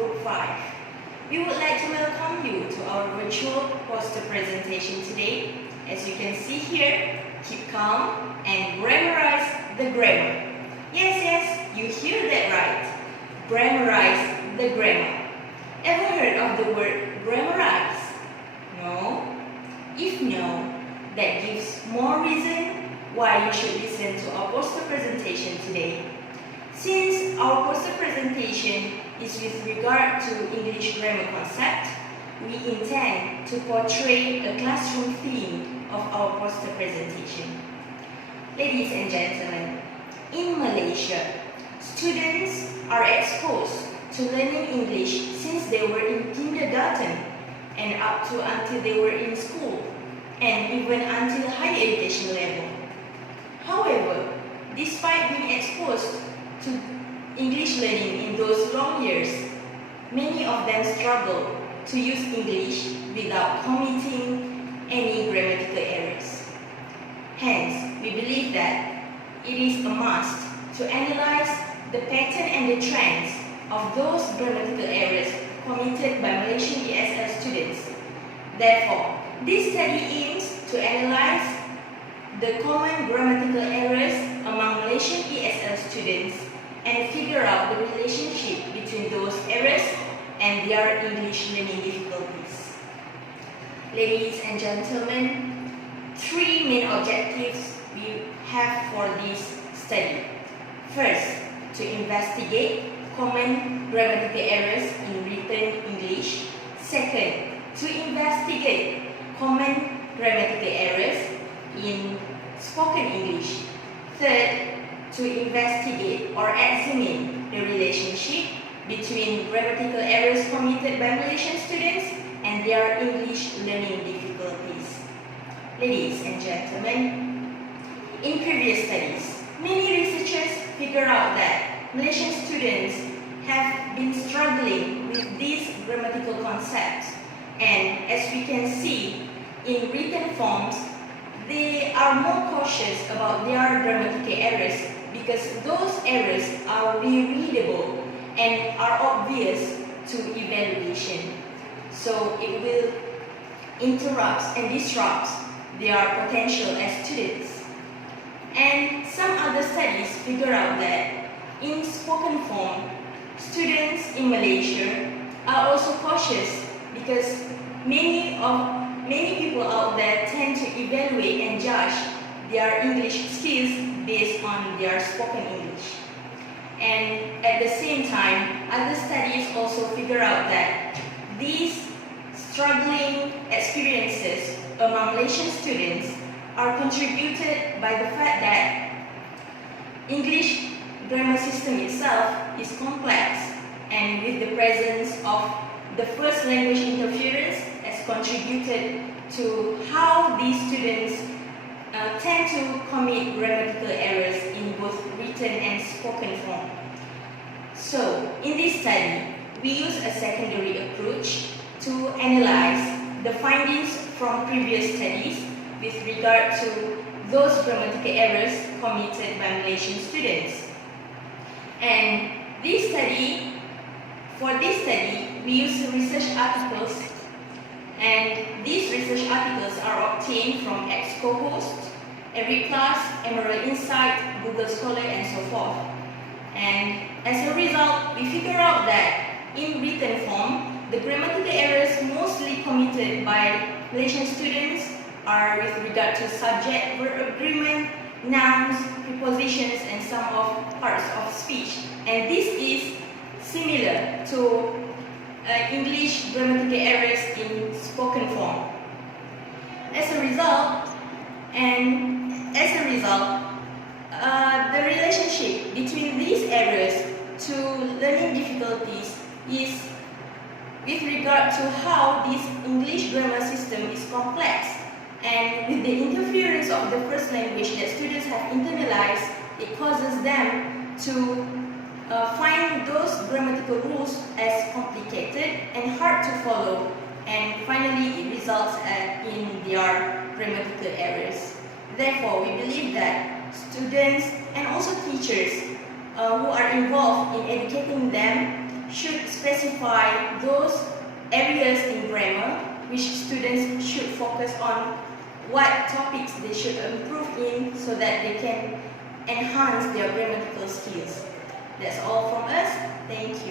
Group 5. We would like to welcome you to our virtual poster presentation today. As you can see here, keep calm and grammarize the grammar. Yes, you hear that right. Grammarize the grammar. Ever heard of the word grammarize? No? If no, that gives more reason why you should listen to our poster presentation today. Since our poster presentation is with regard to English grammar concept, we intend to portray a classroom theme of our poster presentation. Ladies and gentlemen, in Malaysia, students are exposed to learning English since they were in kindergarten and up to until they were in school and even until higher education level. However, despite being exposed to English learning in those long years, many of them struggle to use English without committing any grammatical errors. Hence, we believe that it is a must to analyze the pattern and the trends of those grammatical errors committed by Malaysian ESL students. Therefore, this study aims to analyze the common grammatical errors among Malaysian ESL students and figure out the relationship between those errors and their English learning difficulties. Ladies and gentlemen, three main objectives we have for this study. First, to investigate common grammatical errors in written English. Second, to investigate common grammatical errors in spoken English. Third, to investigate or examine the relationship between grammatical errors committed by Malaysian students and their English learning difficulties. Ladies and gentlemen, in previous studies, many researchers figure out that Malaysian students have been struggling with these grammatical concepts, and as we can see in written forms, they are more cautious about their grammatical errors because those errors are rereadable and are obvious to evaluation. So it will interrupt and disrupt their potential as students. And some other studies figure out that in spoken form, students in Malaysia are also cautious because many people out there tend to evaluate and judge their English skills based on their spoken English. And at the same time, other studies also figure out that these struggling experiences among Malaysian students are contributed by the fact that English grammar system itself is complex, and with the presence of the first language interference has contributed to how these students tend to commit grammatical errors in both written and spoken form. So, in this study, we use a secondary approach to analyze the findings from previous studies with regard to those grammatical errors committed by Malaysian students. And for this study, we use research articles, and these research articles are obtained from ex-co-hosts, Every Class, Emerald Insight, Google Scholar, and so forth. And as a result, we figure out that in written form, the grammatical errors mostly committed by Malaysian students are with regard to subject-verb agreement, nouns, prepositions, and some of parts of speech. And this is similar to English grammatical errors in spoken form. As a result, the relationship between these errors to learning difficulties is with regard to how this English grammar system is complex, and with the interference of the first language that students have internalized, it causes them to find those grammatical rules as complicated and hard to follow, and finally it results in their grammatical errors. Therefore, we believe that students and also teachers who are involved in educating them should specify those areas in grammar which students should focus on, what topics they should improve in so that they can enhance their grammatical skills. That's all from us. Thank you.